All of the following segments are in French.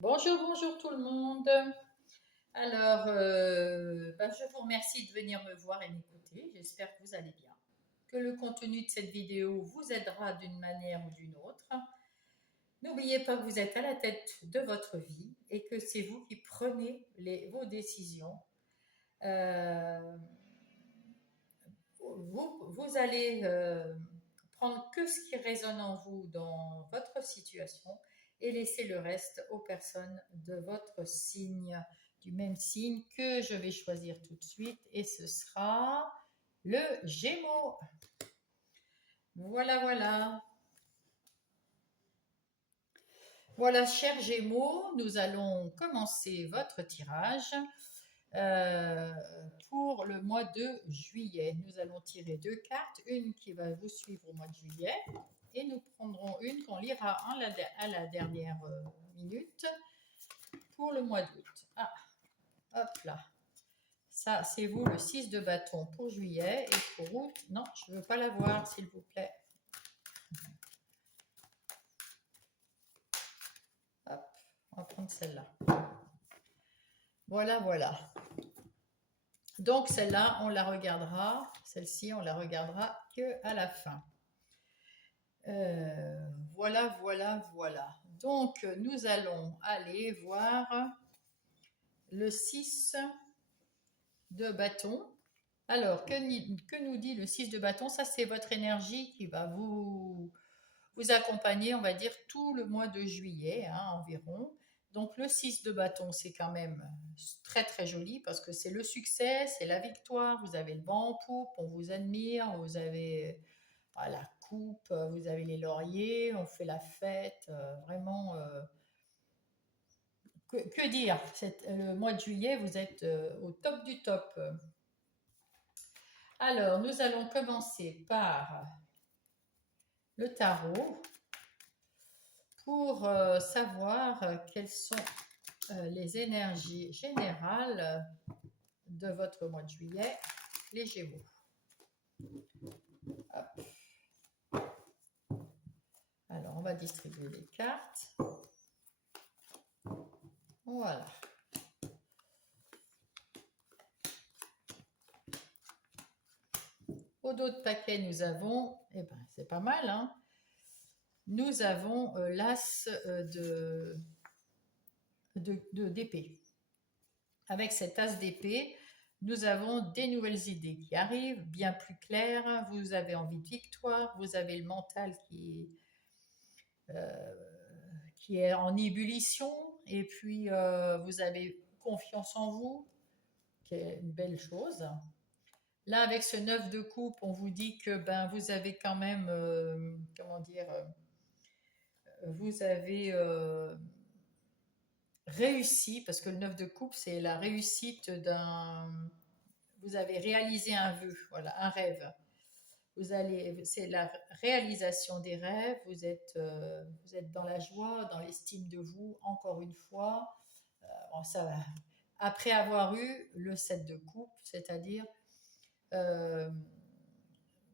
Bonjour, bonjour tout le monde. Alors, je vous remercie de venir me voir et m'écouter. J'espère que vous allez bien. Que le contenu de cette vidéo vous aidera d'une manière ou d'une autre. N'oubliez pas que vous êtes à la tête de votre vie et que c'est vous qui prenez vos décisions. Euh, vous allez prendre que ce qui résonne en vous dans votre situation et laisser le reste aux personnes de votre signe, du même signe que je vais choisir tout de suite et ce sera le Gémeaux. Voilà, voilà. Voilà, chers Gémeaux, nous allons commencer votre tirage euh, pour le mois de juillet. Nous allons tirer deux cartes, une qui va vous suivre au mois de juillet et nous prendrons une qu'on lira à la dernière minute pour le mois d'août. Ah, hop là. Ça, c'est vous, le 6 de bâton pour juillet et pour août. Non, je ne veux pas la voir, s'il vous plaît. Hop, on va prendre celle-là. Voilà, voilà. Donc celle-là, on la regardera. Celle-ci, on la regardera que à la fin. Voilà, voilà, voilà. Donc, nous allons aller voir le 6 de bâton. Alors, que nous dit le 6 de bâton? Ça, c'est votre énergie qui va vous accompagner, on va dire, tout le mois de juillet, hein, environ. Donc, le 6 de bâton, c'est quand même très, très joli parce que c'est le succès, c'est la victoire. Vous avez le vent en poupe, on vous admire, vous avez la coupe, vous avez les lauriers, on fait la fête, vraiment. Que dire? Le mois de juillet, vous êtes au top du top. Alors, nous allons commencer par le tarot pour savoir quelles sont les énergies générales de votre mois de juillet, les Gémeaux. Hop. Alors, on va distribuer les cartes. Voilà. Au dos de paquet, nous avons, eh ben, c'est pas mal, hein. Nous avons l'as d'épée. Avec cet as d'épée, nous avons des nouvelles idées qui arrivent, bien plus claires. Vous avez envie de victoire, vous avez le mental euh, qui est en ébullition, et puis vous avez confiance en vous, qui est une belle chose. Là, avec ce 9 de coupe, on vous dit que vous avez quand même, comment dire, vous avez réussi, parce que le 9 de coupe, c'est la réussite d'un... Vous avez réalisé un vœu, voilà, un rêve. C'est la réalisation des rêves, vous êtes dans la joie, dans l'estime de vous, encore une fois. Bon, après avoir eu le 7 de coupe, c'est-à-dire euh,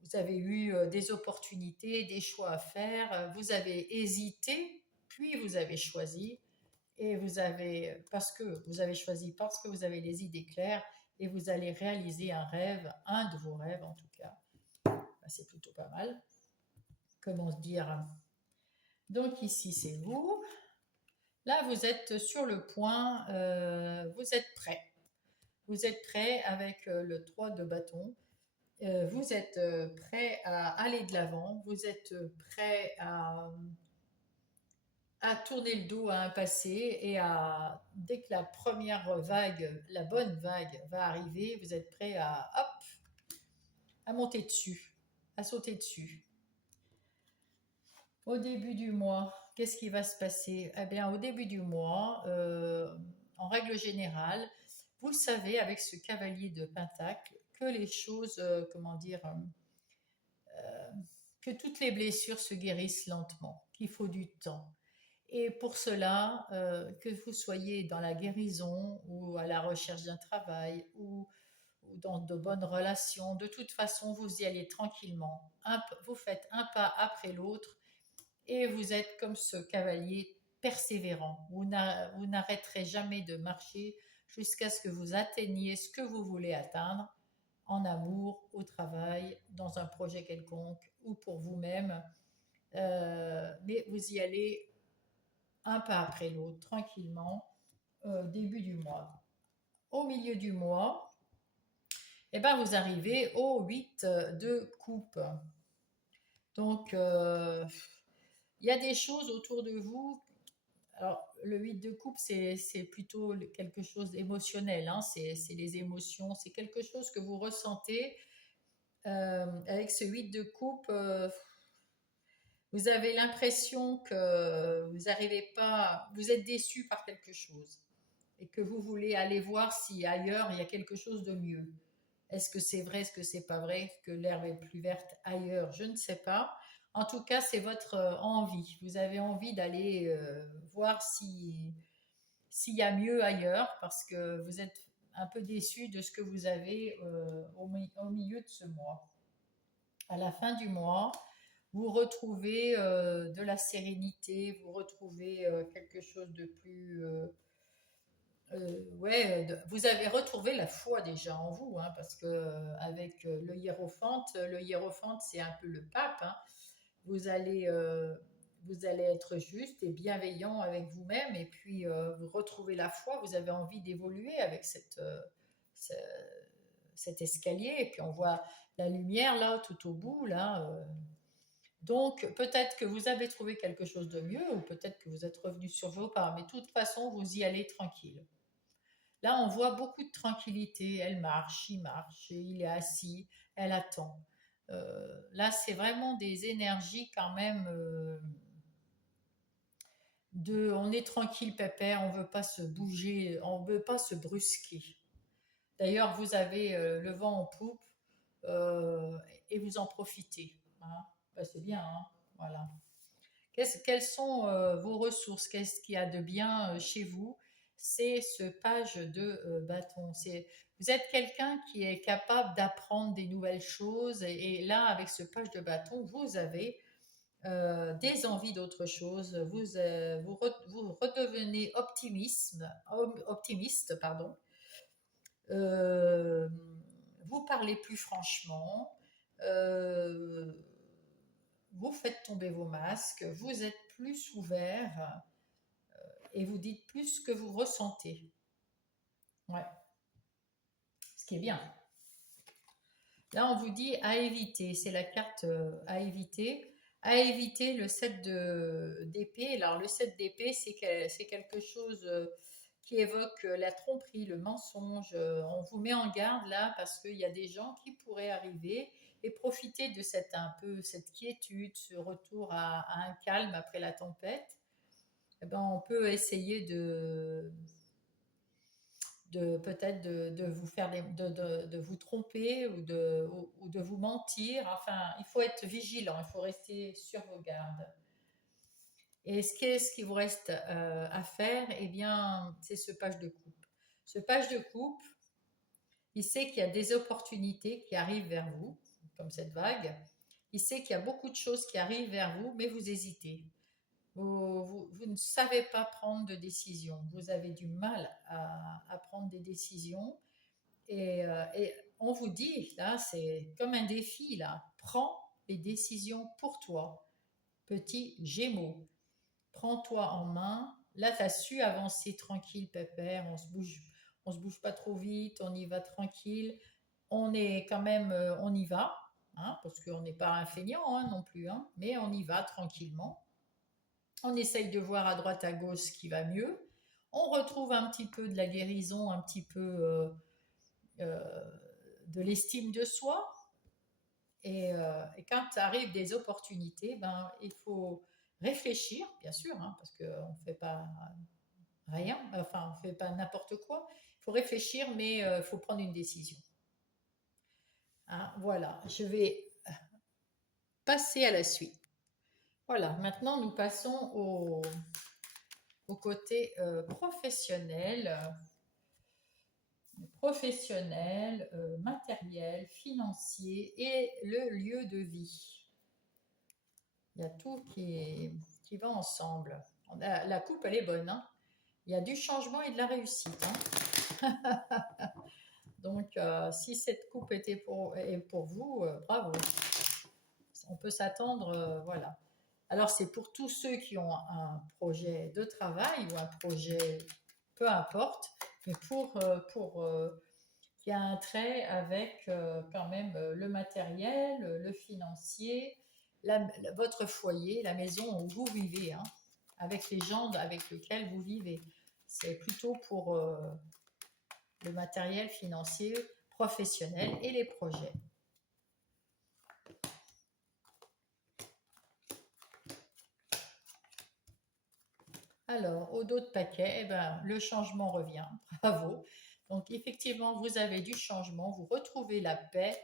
vous avez eu des opportunités, des choix à faire, vous avez hésité, puis vous avez choisi, et parce que vous avez choisi, parce que vous avez les idées claires, et vous allez réaliser un rêve, un de vos rêves en tout cas. C'est plutôt pas mal. Comment dire? Donc ici, c'est vous. Là, vous êtes sur le point, vous êtes prêt. Vous êtes prêt avec le 3 de bâton. Vous êtes prêt à aller de l'avant. Vous êtes prêt à tourner le dos à un passé et dès que la première vague, la bonne vague va arriver, vous êtes prêt à monter dessus, à sauter dessus. Au début du mois, qu'est-ce qui va se passer? Eh bien, au début du mois, en règle générale, vous savez, avec ce cavalier de Pentacle, que les choses, comment dire, que toutes les blessures se guérissent lentement, qu'il faut du temps. Et pour cela, que vous soyez dans la guérison ou à la recherche d'un travail ou dans de bonnes relations, de toute façon, vous y allez tranquillement. Vous faites un pas après l'autre et vous êtes comme ce cavalier persévérant. Vous n'arrêterez jamais de marcher jusqu'à ce que vous atteigniez ce que vous voulez atteindre en amour, au travail, dans un projet quelconque ou pour vous-même. Mais vous y allez un pas après l'autre, tranquillement, début du mois. Au milieu du mois, eh ben, vous arrivez au 8 de coupe. Donc, il y a des choses autour de vous. Alors, le 8 de coupe, c'est plutôt quelque chose d'émotionnel, hein. C'est les émotions, c'est quelque chose que vous ressentez. Avec ce 8 de coupe, vous avez l'impression que vous n'arrivez pas, vous êtes déçu par quelque chose et que vous voulez aller voir si ailleurs il y a quelque chose de mieux. Est-ce que c'est vrai, est-ce que c'est pas vrai, que l'herbe est plus verte ailleurs? Je ne sais pas. En tout cas, c'est votre envie. Vous avez envie d'aller voir s'il y a mieux ailleurs parce que vous êtes un peu déçu de ce que vous avez au milieu de ce mois. À la fin du mois, vous retrouvez de la sérénité, vous retrouvez quelque chose de plus ouais, vous avez retrouvé la foi déjà en vous, hein, parce que avec le hiérophante c'est un peu le pape, hein. Vous allez, euh, vous allez être juste et bienveillant avec vous-même, et puis vous retrouvez la foi. Vous avez envie d'évoluer avec ce- cet escalier, et puis on voit la lumière là tout au bout là. Donc peut-être que vous avez trouvé quelque chose de mieux, ou peut-être que vous êtes revenu sur vos pas, mais de toute façon vous y allez tranquille. Là, on voit beaucoup de tranquillité. Elle marche, il est assis, elle attend. Là, c'est vraiment des énergies quand même on est tranquille, pépère, on veut pas se bouger, on veut pas se brusquer. D'ailleurs, vous avez le vent en poupe euh, et vous en profitez, hein. Ben, c'est bien, hein. Voilà. Quelles sont vos ressources? Qu'est-ce qu'il y a de bien chez vous? C'est ce page de bâton. Vous êtes quelqu'un qui est capable d'apprendre des nouvelles choses, et là, avec ce page de bâton, vous avez des envies d'autre chose. Vous redevenez optimiste, pardon. Euh, vous parlez plus franchement. Euh, vous faites tomber vos masques, vous êtes plus ouvert et vous dites plus ce que vous ressentez. Ouais, ce qui est bien. Là, on vous dit à éviter, c'est la carte à éviter. À éviter le 7 d'épée. Alors, le 7 d'épée, c'est quelque chose qui évoque la tromperie, le mensonge. On vous met en garde là parce qu'il y a des gens qui pourraient arriver et profiter de cette quiétude, ce retour à un calme après la tempête. Eh ben, on peut essayer de peut-être de vous faire de vous tromper ou de vous mentir. Enfin, il faut être vigilant, il faut rester sur vos gardes. Et ce qui vous reste à faire, eh bien, c'est ce page de coupe. Ce page de coupe, il sait qu'il y a des opportunités qui arrivent vers vous, comme cette vague. Il sait qu'il y a beaucoup de choses qui arrivent vers vous, mais vous hésitez. Vous ne savez pas prendre de décision. Vous avez du mal à prendre des décisions. Et on vous dit, là, c'est comme un défi, là. Prends les décisions pour toi. Petit Gémeaux, prends-toi en main. Là, tu as su avancer tranquille, pépère. On se bouge pas trop vite, on y va tranquille. On est quand même, on y va, hein, parce qu'on n'est pas un feignant, hein, non plus, hein, mais on y va tranquillement. On essaye de voir à droite à gauche ce qui va mieux. On retrouve un petit peu de la guérison, un petit peu euh, de l'estime de soi. Et quand arrivent des opportunités, ben, il faut réfléchir, bien sûr, hein, parce qu'on ne fait pas rien, enfin, on ne fait pas n'importe quoi. Il faut réfléchir, mais il faut prendre une décision. Hein, voilà, je vais passer à la suite. Voilà, maintenant nous passons au côté professionnel, matériel, financier et le lieu de vie. Il y a tout qui va ensemble. La coupe, elle est bonne, hein. Il y a du changement et de la réussite, hein. Donc, si cette coupe est pour vous, bravo. On peut s'attendre, voilà. Alors, c'est pour tous ceux qui ont un projet de travail ou un projet, peu importe, mais qui a un trait avec quand même le matériel, le financier, votre foyer, la maison où vous vivez, hein, avec les gens avec lesquels vous vivez. C'est plutôt pour le matériel financier, professionnel et les projets. Alors, au dos de paquet, eh ben, le changement revient. Bravo. Donc, effectivement, vous avez du changement, vous retrouvez la paix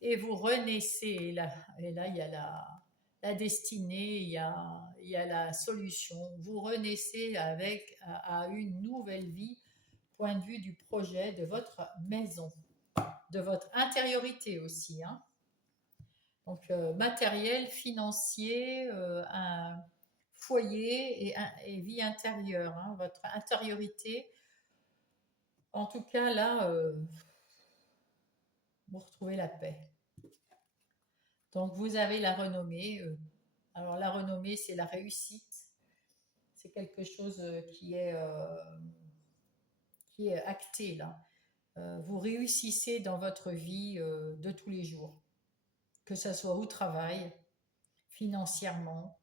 et vous renaissez. Et là, il y a la destinée, il y a la solution. Vous renaissez à une nouvelle vie, point de vue du projet de votre maison, de votre intériorité aussi, hein. Donc, matériel, financier, un foyer et vie intérieure, hein, votre intériorité. En tout cas, là, vous retrouvez la paix. Donc, vous avez la renommée. Alors, la renommée, c'est la réussite. C'est quelque chose qui est acté, là. Vous réussissez dans votre vie de tous les jours, que ce soit au travail, financièrement,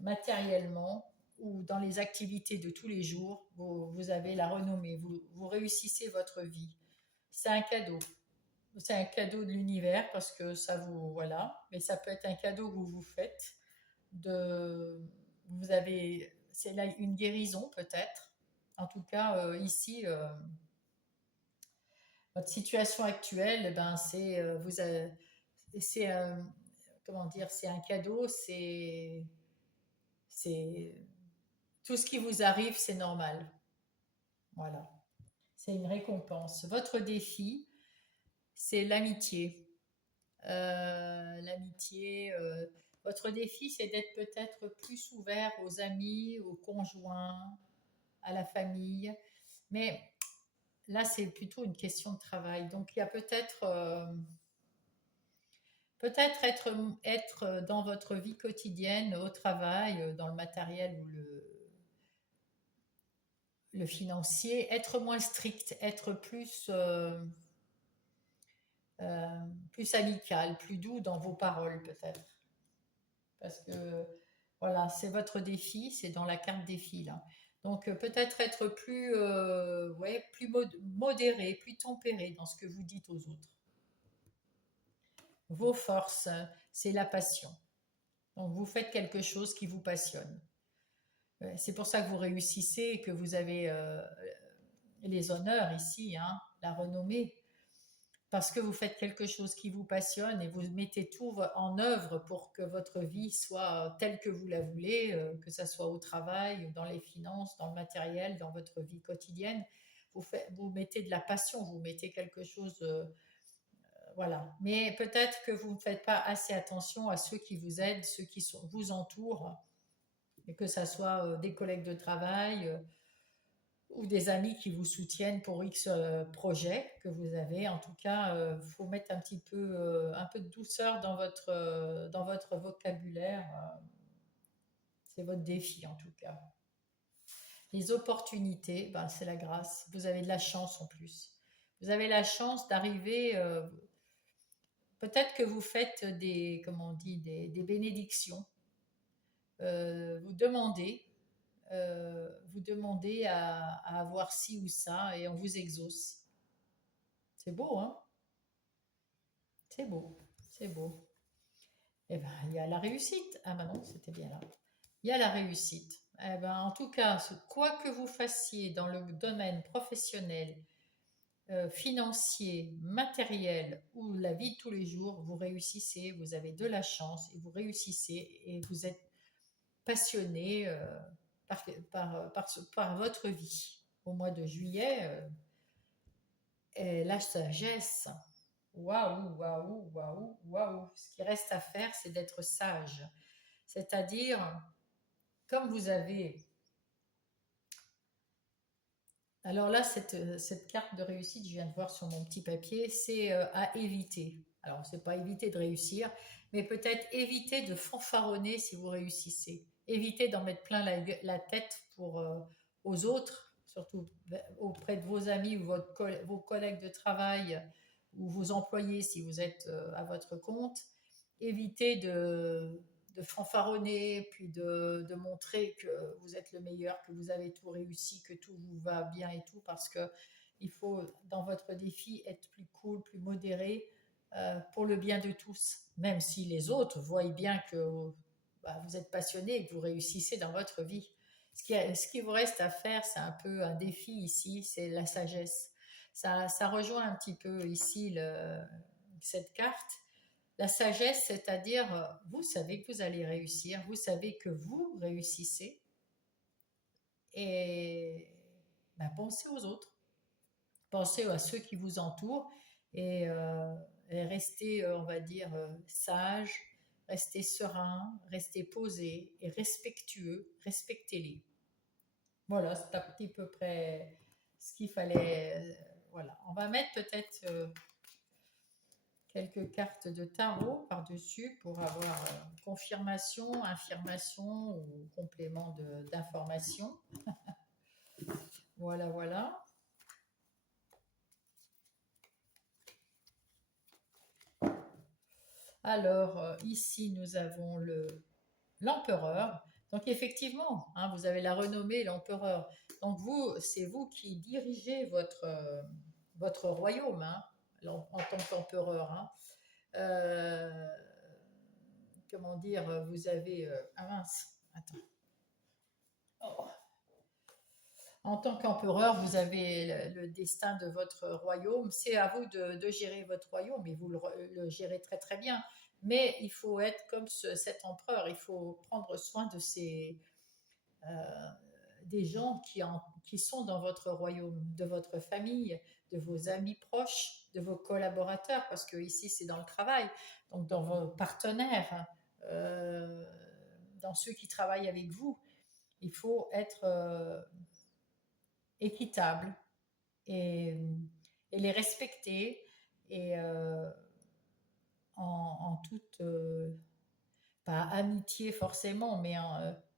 matériellement ou dans les activités de tous les jours, vous avez la renommée, vous réussissez votre vie. C'est un cadeau. C'est un cadeau de l'univers parce que ça vous, voilà, mais ça peut être un cadeau que vous vous faites. C'est là une guérison peut-être. En tout cas, ici, votre situation actuelle, eh ben, c'est, comment dire, c'est un cadeau, c'est tout ce qui vous arrive, c'est normal. Voilà. C'est une récompense. Votre défi, c'est l'amitié. L'amitié. Votre défi, c'est d'être peut-être plus ouvert aux amis, aux conjoints, à la famille. Mais là, c'est plutôt une question de travail. Donc, il y a peut-être être dans votre vie quotidienne, au travail, dans le matériel ou le financier, être moins strict, être plus amical, plus doux dans vos paroles peut-être. Parce que voilà, c'est votre défi, c'est dans la carte défi là. Donc peut-être être plus modéré, plus tempéré dans ce que vous dites aux autres. Vos forces, c'est la passion. Donc vous faites quelque chose qui vous passionne. C'est pour ça que vous réussissez et que vous avez les honneurs ici, hein, la renommée, parce que vous faites quelque chose qui vous passionne et vous mettez tout en œuvre pour que votre vie soit telle que vous la voulez, que ce soit au travail, dans les finances, dans le matériel, dans votre vie quotidienne. Vous mettez de la passion, vous mettez quelque chose, voilà. Mais peut-être que vous ne faites pas assez attention à ceux qui vous aident, ceux qui vous entourent, et que ce soit des collègues de travail, ou des amis qui vous soutiennent pour X projets que vous avez. En tout cas, il faut mettre un peu de douceur dans votre vocabulaire. C'est votre défi en tout cas. Les opportunités, ben, c'est la grâce. Vous avez de la chance en plus. Vous avez la chance d'arriver. Peut-être que vous faites comment on dit, des bénédictions. Vous demandez à avoir ci ou ça et on vous exauce. C'est beau, hein? C'est beau, c'est beau. Eh ben, il y a la réussite. Ah ben non, c'était bien là. Il y a la réussite. Eh ben, en tout cas, quoi que vous fassiez dans le domaine professionnel, financier, matériel ou la vie de tous les jours, vous réussissez, vous avez de la chance et vous réussissez et vous êtes passionné par votre vie. Au mois de juillet, et la sagesse. Waouh, waouh, waouh, waouh. Ce qui reste à faire, c'est d'être sage. C'est-à-dire comme vous avez... Alors là, cette carte de réussite, je viens de voir sur mon petit papier, c'est à éviter. Alors, c'est pas éviter de réussir, mais peut-être éviter de fanfaronner si vous réussissez. Éviter d'en mettre plein la tête pour, aux autres, surtout auprès de vos amis ou vos collègues de travail ou vos employés si vous êtes à votre compte. Éviter de fanfaronner, puis de montrer que vous êtes le meilleur, que vous avez tout réussi, que tout vous va bien et tout, parce que il faut, dans votre défi, être plus cool, plus modéré, pour le bien de tous, même si les autres voient bien que bah, vous êtes passionné et que vous réussissez dans votre vie. Ce qui vous reste à faire, c'est un peu un défi ici, c'est la sagesse. Ça rejoint un petit peu ici cette carte. La sagesse, c'est-à-dire, vous savez que vous allez réussir, vous savez que vous réussissez, et ben, pensez aux autres, pensez à ceux qui vous entourent, et restez, on va dire, sage, restez serein, restez posé et respectueux, respectez-les. Voilà, c'est à petit peu près ce qu'il fallait. Voilà, on va mettre peut-être quelques cartes de tarot par-dessus pour avoir confirmation, infirmation ou complément d'information. Voilà, voilà. Alors, ici, nous avons l'empereur. Donc, effectivement, hein, vous avez la renommée, l'empereur. Donc, c'est vous qui dirigez votre royaume, hein, en tant qu'empereur. Hein. Euh, comment dire, vous avez... ah mince, attends. Oh. En tant qu'empereur, vous avez le destin de votre royaume. C'est à vous de gérer votre royaume et vous le gérez très très bien. Mais il faut être comme cet empereur. Il faut prendre soin euh, des gens qui sont dans votre royaume, de votre famille, de vos amis proches, de vos collaborateurs, parce que ici c'est dans le travail, donc dans vos partenaires, euh, dans ceux qui travaillent avec vous. Il faut être équitable et, et les respecter et en toute, pas amitié forcément, mais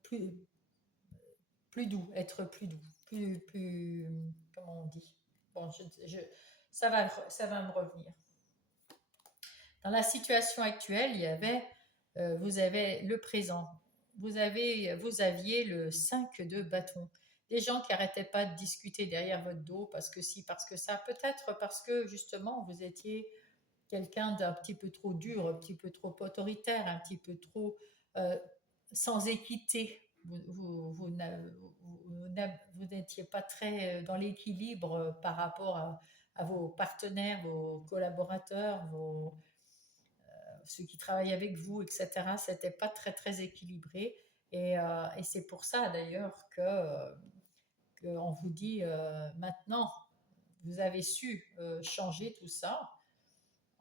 plus doux, être plus doux, plus comment on dit. Bon, ça va me revenir. Dans la situation actuelle, vous avez le présent. Vous aviez le 5 de bâton. Des gens qui n'arrêtaient pas de discuter derrière votre dos parce que si, parce que ça. Peut-être parce que justement, vous étiez quelqu'un d'un petit peu trop dur, un petit peu trop autoritaire, un petit peu trop euh, sans équité. Vous n'étiez pas très dans l'équilibre par rapport à vos partenaires, vos collaborateurs, ceux qui travaillent avec vous, etc. C'était pas très très équilibré. Et c'est pour ça d'ailleurs qu'on vous dit maintenant, vous avez su changer tout ça.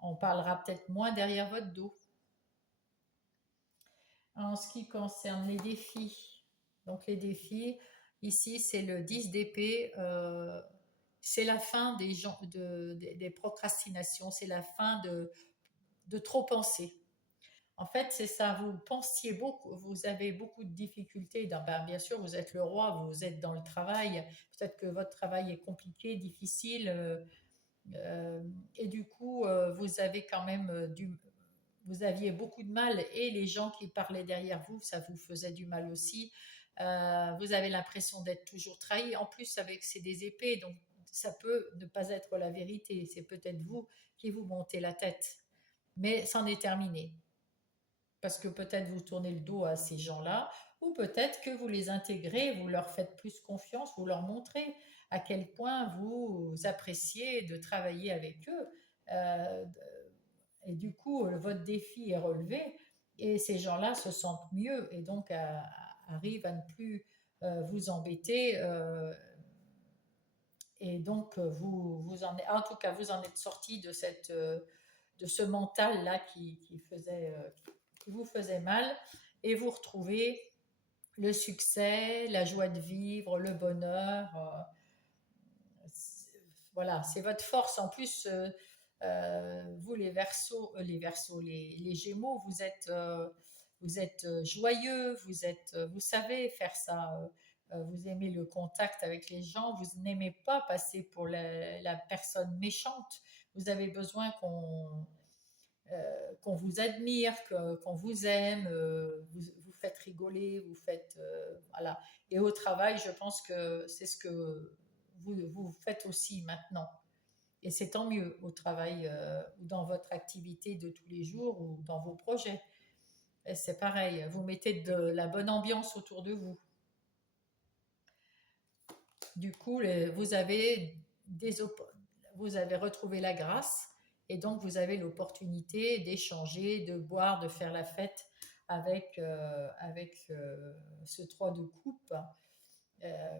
On parlera peut-être moins derrière votre dos. En ce qui concerne les défis, donc les défis, ici c'est le 10 d'épée, c'est la fin des procrastinations, c'est la fin de trop penser. En fait, c'est ça, vous pensiez beaucoup, vous avez beaucoup de difficultés. Ben, bien sûr, vous êtes le roi, vous êtes dans le travail, peut-être que votre travail est compliqué, difficile, euh, et du coup, vous avez quand même vous aviez beaucoup de mal et les gens qui parlaient derrière vous, ça vous faisait du mal aussi. Vous avez l'impression d'être toujours trahi. En plus, avec c'est des épées, donc ça peut ne pas être la vérité. C'est peut-être vous qui vous montez la tête. Mais c'en est terminé. Parce que peut-être vous tournez le dos à ces gens-là, ou peut-être que vous les intégrez, vous leur faites plus confiance, vous leur montrez à quel point vous appréciez de travailler avec eux. Euh, et du coup, votre défi est relevé et ces gens-là se sentent mieux et donc arrivent à ne plus vous embêter. Et donc, en tout cas, vous en êtes sorti de ce mental-là qui vous faisait mal et vous retrouvez le succès, la joie de vivre, le bonheur. Voilà, c'est votre force. En plus, vous les Gémeaux, vous êtes joyeux, vous savez faire ça. Vous aimez le contact avec les gens, vous n'aimez pas passer pour la personne méchante. Vous avez besoin qu'on vous admire, qu'on vous aime, vous faites rigoler, vous faites voilà. Et au travail, je pense que c'est ce que vous faites aussi maintenant. Et c'est tant mieux au travail ou dans votre activité de tous les jours ou dans vos projets. Et c'est pareil, vous mettez de la bonne ambiance autour de vous. Du coup, vous avez retrouvé la grâce et donc vous avez l'opportunité d'échanger, de boire, de faire la fête avec ce 3 de coupe.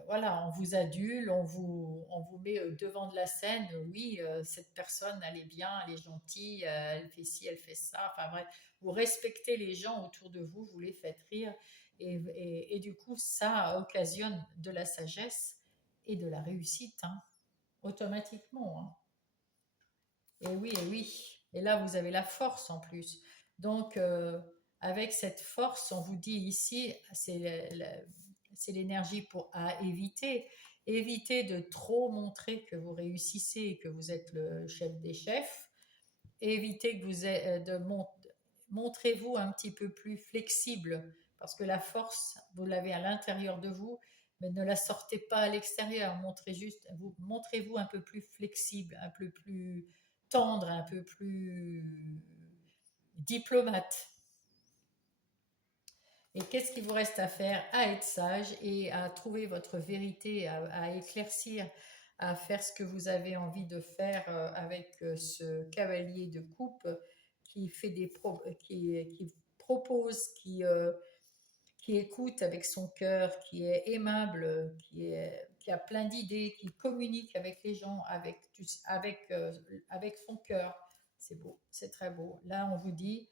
Voilà, on vous adule, on vous met devant de la scène. Oui, cette personne, elle est bien, elle est gentille, elle fait ci, elle fait ça. Enfin bref, vous respectez les gens autour de vous, vous les faites rire. Et du coup, ça occasionne de la sagesse et de la réussite, hein, automatiquement, hein. Et oui, et oui. Et là, vous avez la force en plus. Donc, avec cette force, on vous dit ici, c'est l'énergie à éviter. Évitez de trop montrer que vous réussissez et que vous êtes le chef des chefs. Évitez que montrez-vous un petit peu plus flexible parce que la force, vous l'avez à l'intérieur de vous, mais ne la sortez pas à l'extérieur. Montrez-vous un peu plus flexible, un peu plus tendre, un peu plus diplomate. Et qu'est-ce qu'il vous reste à faire? À être sage et à trouver votre vérité, à éclaircir, à faire ce que vous avez envie de faire avec ce cavalier de coupe qui fait qui propose, qui écoute avec son cœur, qui est aimable, qui a plein d'idées, qui communique avec les gens, avec son cœur. C'est beau, c'est très beau. Là, on vous dit,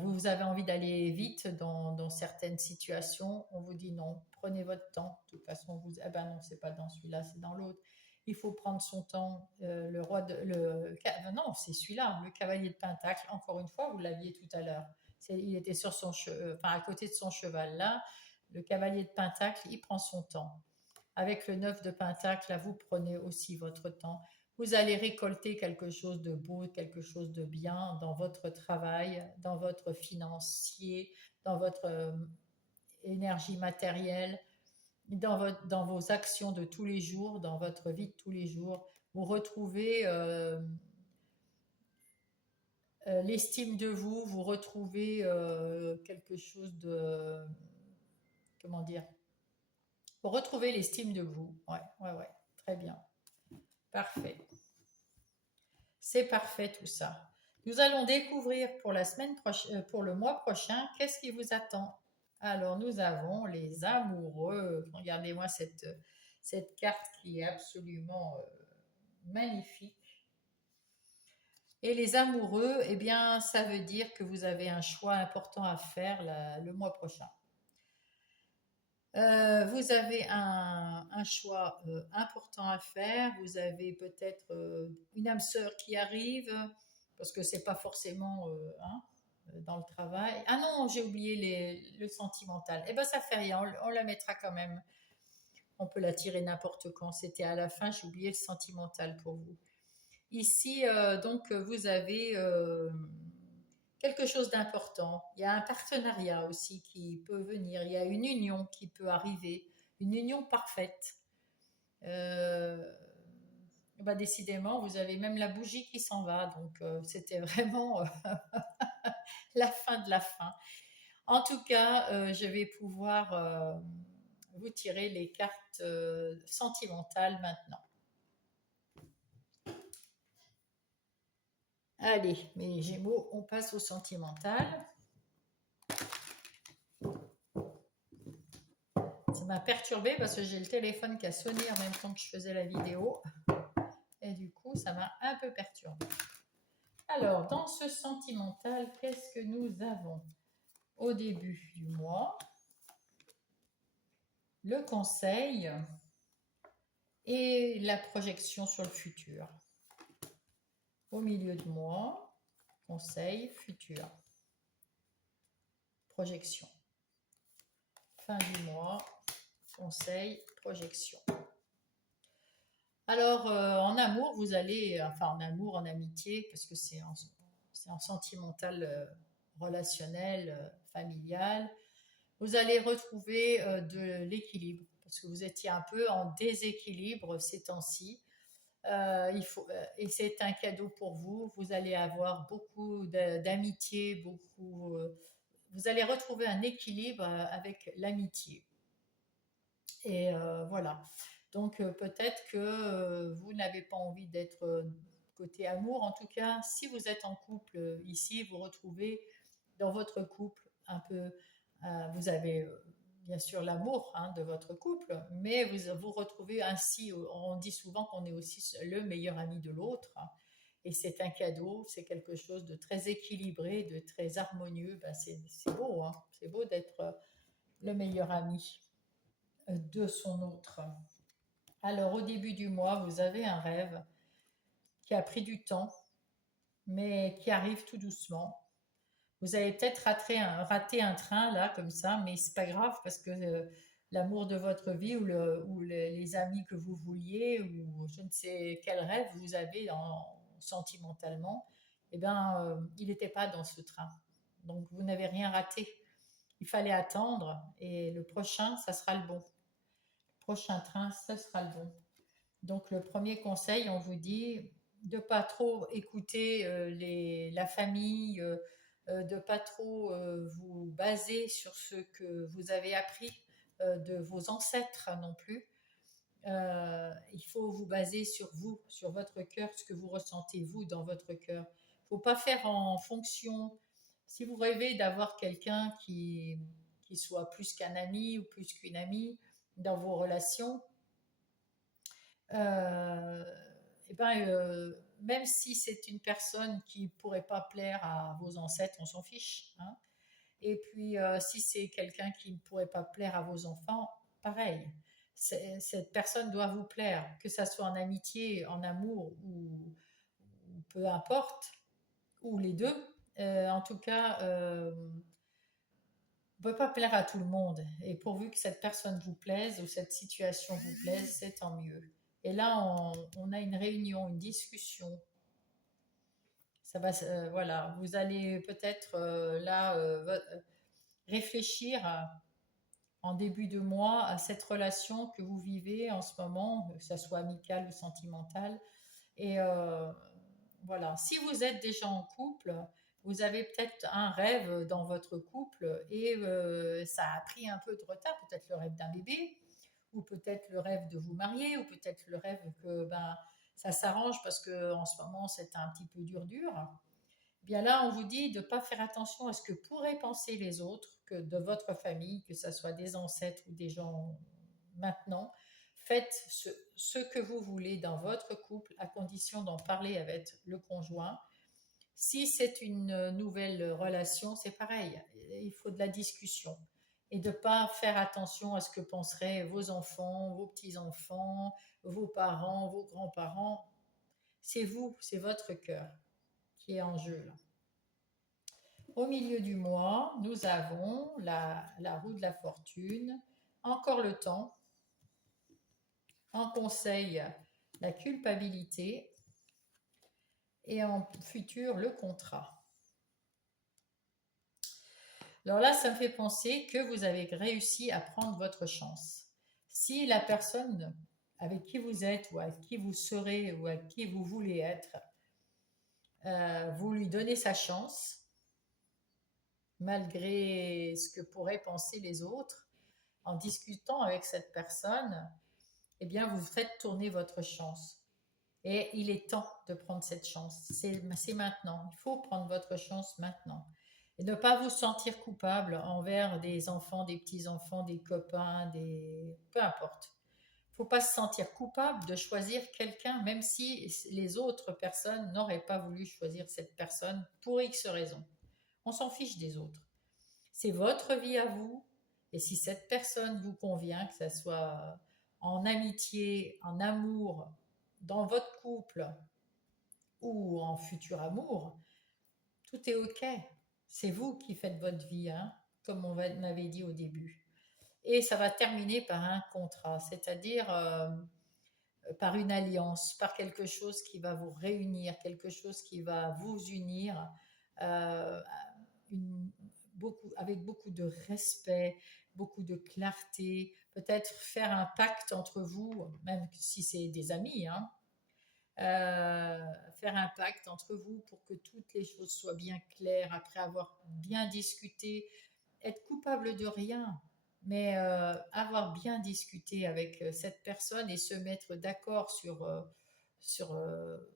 vous avez envie d'aller vite dans certaines situations, on vous dit non, prenez votre temps. De toute façon, ah ben non, c'est pas dans celui-là, c'est dans l'autre. Il faut prendre son temps. Non, c'est celui-là, le cavalier de Pentacle. Encore une fois, vous l'aviez tout à l'heure. Il était sur à côté de son cheval là. Le cavalier de Pentacle, il prend son temps. Avec le 9 de Pentacle, là, vous prenez aussi votre temps. Vous allez récolter quelque chose de beau, quelque chose de bien dans votre travail, dans votre financier, dans votre énergie matérielle, dans vos actions de tous les jours, dans votre vie de tous les jours. Vous retrouvez l'estime de vous, vous retrouvez quelque chose de... Comment dire? Vous retrouvez l'estime de vous. Ouais, ouais, ouais. Très bien. Parfait. C'est parfait tout ça. Nous allons découvrir pour pour le mois prochain, qu'est-ce qui vous attend. Alors nous avons les amoureux. Regardez-moi cette carte qui est absolument magnifique. Et les amoureux, eh bien, ça veut dire que vous avez un choix important à faire le mois prochain. Vous avez un choix important à faire. Vous avez peut-être une âme sœur qui arrive, parce que c'est pas forcément hein, dans le travail. Ah non, j'ai oublié le sentimental. Eh ben ça fait rien, on la mettra quand même. On peut la tirer n'importe quand. C'était à la fin, j'ai oublié le sentimental pour vous. Ici, donc, vous avez quelque chose d'important. Il y a un partenariat aussi qui peut venir. Il y a une union qui peut arriver. Une union parfaite. Euh, bah décidément, vous avez même la bougie qui s'en va. Donc, c'était vraiment la fin de la fin. En tout cas, je vais pouvoir vous tirer les cartes sentimentales maintenant. Allez, mes Gémeaux, on passe au sentimental. Ça m'a perturbée parce que j'ai le téléphone qui a sonné en même temps que je faisais la vidéo. Et du coup, ça m'a un peu perturbée. Alors, dans ce sentimental, qu'est-ce que nous avons au début du mois? le conseil et la projection sur le futur. Au milieu de moi, conseil, futur, projection. Fin du mois, conseil, projection. Alors, en amour, vous allez, enfin en amour, en amitié, parce que c'est en sentimental, relationnel, familial, vous allez retrouver de l'équilibre, parce que vous étiez un peu en déséquilibre ces temps-ci. Et c'est un cadeau pour vous. Vous allez avoir beaucoup d'amitié, vous allez retrouver un équilibre avec l'amitié. Et voilà. Donc peut-être que vous n'avez pas envie d'être côté amour. En tout cas, si vous êtes en couple ici, vous retrouvez dans votre couple un peu, vous avez bien sûr l'amour hein, de votre couple, mais vous retrouvez ainsi, on dit souvent qu'on est aussi le meilleur ami de l'autre. Hein, et c'est un cadeau, c'est quelque chose de très équilibré, de très harmonieux. Ben c'est beau, hein, c'est beau d'être le meilleur ami de son autre. Alors au début du mois, vous avez un rêve qui a pris du temps, mais qui arrive tout doucement. Vous avez peut-être raté un train là, comme ça, mais c'est pas grave parce que l'amour de votre vie ou les amis que vous vouliez ou je ne sais quel rêve vous avez sentimentalement, eh bien, il n'était pas dans ce train. Donc vous n'avez rien raté. Il fallait attendre et le prochain, ça sera le bon. Le prochain train, ça sera le bon. Donc le premier conseil, on vous dit de pas trop écouter la famille, de pas trop vous baser sur ce que vous avez appris de vos ancêtres non plus. Il faut vous baser sur vous, sur votre cœur, ce que vous ressentez vous dans votre cœur. Il ne faut pas faire en fonction. Si vous rêvez d'avoir quelqu'un qui soit plus qu'un ami ou plus qu'une amie dans vos relations, euh, et ben, même si c'est une personne qui ne pourrait pas plaire à vos ancêtres, on s'en fiche. Hein. Et puis, si c'est quelqu'un qui ne pourrait pas plaire à vos enfants, pareil. Cette personne doit vous plaire, que ça soit en amitié, en amour ou peu importe, ou les deux. En tout cas, on ne peut pas plaire à tout le monde. Et pourvu que cette personne vous plaise ou cette situation vous plaise, c'est tant mieux. Et là, on a une réunion, une discussion. Ça va, voilà, vous allez peut-être là réfléchir en début de mois à cette relation que vous vivez en ce moment, que ce soit amicale ou sentimentale. Et voilà, si vous êtes déjà en couple, vous avez peut-être un rêve dans votre couple et ça a pris un peu de retard, peut-être le rêve d'un bébé, ou peut-être le rêve de vous marier, ou peut-être le rêve que ben, ça s'arrange parce qu'en ce moment c'est un petit peu dur. Bien là, on vous dit de ne pas faire attention à ce que pourraient penser les autres, que de votre famille, que ce soit des ancêtres ou des gens maintenant. Faites ce que vous voulez dans votre couple à condition d'en parler avec le conjoint. Si c'est une nouvelle relation, c'est pareil. Il faut de la discussion et de ne pas faire attention à ce que penseraient vos enfants, vos petits-enfants, vos parents, vos grands-parents. C'est vous, c'est votre cœur qui est en jeu là. Au milieu du mois, nous avons la roue de la fortune, encore le temps, en conseil la culpabilité et en futur le contrat. Alors là, ça me fait penser que vous avez réussi à prendre votre chance. Si la personne avec qui vous êtes ou avec qui vous serez ou avec qui vous voulez être, vous lui donnez sa chance, malgré ce que pourraient penser les autres, en discutant avec cette personne, eh bien, vous faites tourner votre chance. Et il est temps de prendre cette chance. C'est maintenant. Il faut prendre votre chance maintenant. Et ne pas vous sentir coupable envers des enfants, des petits-enfants, des copains, peu importe. Il ne faut pas se sentir coupable de choisir quelqu'un, même si les autres personnes n'auraient pas voulu choisir cette personne pour X raisons. On s'en fiche des autres. C'est votre vie à vous Et si cette personne vous convient, que ce soit en amitié, en amour, dans votre couple ou en futur amour, tout est OK. C'est vous qui faites votre vie, hein, comme m'avait dit au début. Et ça va terminer par un contrat, c'est-à-dire par une alliance, par quelque chose qui va vous réunir, quelque chose qui va vous unir, euh, une- avec beaucoup de respect, beaucoup de clarté, peut-être faire un pacte entre vous, même si c'est des amis, hein, faire un pacte entre vous pour que toutes les choses soient bien claires après avoir bien discuté, être coupable de rien, mais avoir bien discuté avec cette personne et se mettre d'accord sur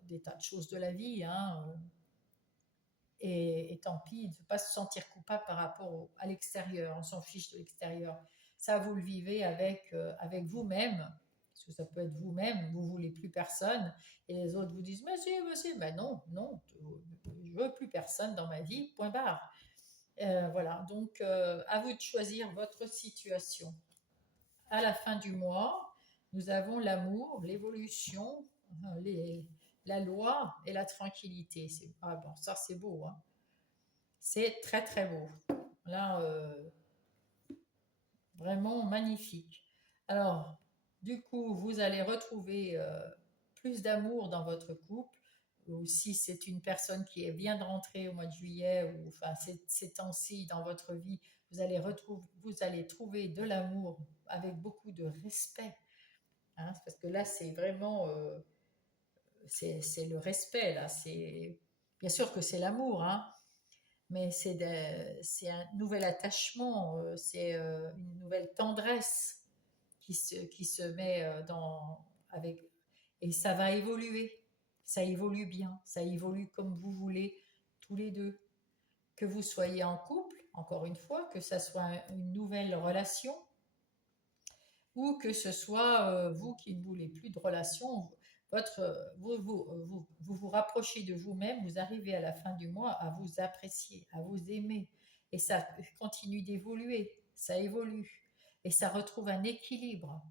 des tas de choses de la vie, hein, et tant pis, de ne pas se sentir coupable par rapport à l'extérieur, on s'en fiche de l'extérieur. Ça, vous le vivez avec vous-même, parce que ça peut être vous-même, vous ne voulez plus personne, et les autres vous disent, monsieur, ben non, non, je ne veux plus personne dans ma vie, point barre. Voilà, donc à vous de choisir votre situation. À la fin du mois, nous avons l'amour, l'évolution, la loi et la tranquillité. Ah bon, ça c'est beau, hein. C'est très très beau. Là, vraiment magnifique. Alors, du coup, vous allez retrouver plus d'amour dans votre couple, ou si c'est une personne qui vient de rentrer au mois de juillet, ou enfin ces temps-ci dans votre vie, vous allez trouver de l'amour avec beaucoup de respect. Hein, parce que là, c'est vraiment, c'est le respect, là. Bien sûr que c'est l'amour, hein, mais c'est un nouvel attachement, c'est une nouvelle tendresse qui se met avec, et ça va évoluer, ça évolue bien, ça évolue comme vous voulez tous les deux, que vous soyez en couple, encore une fois, que ça soit une nouvelle relation, ou que ce soit vous qui ne voulez plus de relation, vous rapprochez de vous-même, vous arrivez à la fin du mois à vous apprécier, à vous aimer, et ça continue d'évoluer, ça évolue, et ça retrouve un équilibre.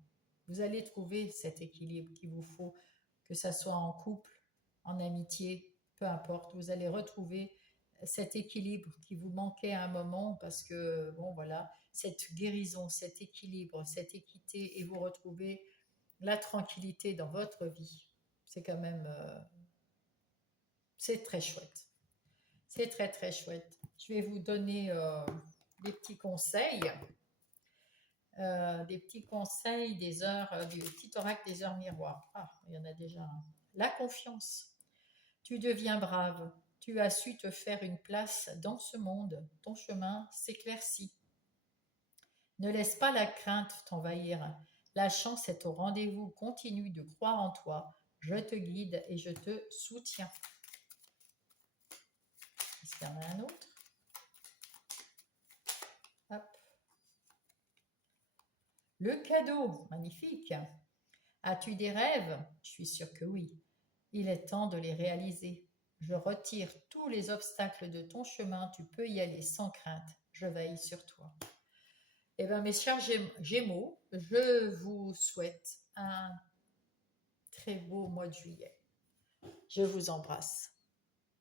Vous allez trouver cet équilibre qu'il vous faut, que ça soit en couple, en amitié, peu importe, vous allez retrouver cet équilibre qui vous manquait à un moment parce que, bon voilà, cette guérison, cet équilibre, cette équité, et vous retrouvez la tranquillité dans votre vie. C'est quand même, c'est très chouette. C'est très très chouette. Je vais vous donner des petits conseils. Des petits conseils des heures, du petit oracle des heures miroirs. Ah, il y en a déjà un. La confiance. Tu deviens brave. Tu as su te faire une place dans ce monde. Ton chemin s'éclaircit. Ne laisse pas la crainte t'envahir. La chance est au rendez-vous. Continue de croire en toi. Je te guide et je te soutiens. Est-ce qu'il y en a un autre? Hop. Le cadeau, magnifique. As-tu des rêves? Je suis sûre que oui. Il est temps de les réaliser. Je retire tous les obstacles de ton chemin. Tu peux y aller sans crainte. Je veille sur toi. Eh bien, mes chers Gémeaux, je vous souhaite un très beau mois de juillet. Je vous embrasse.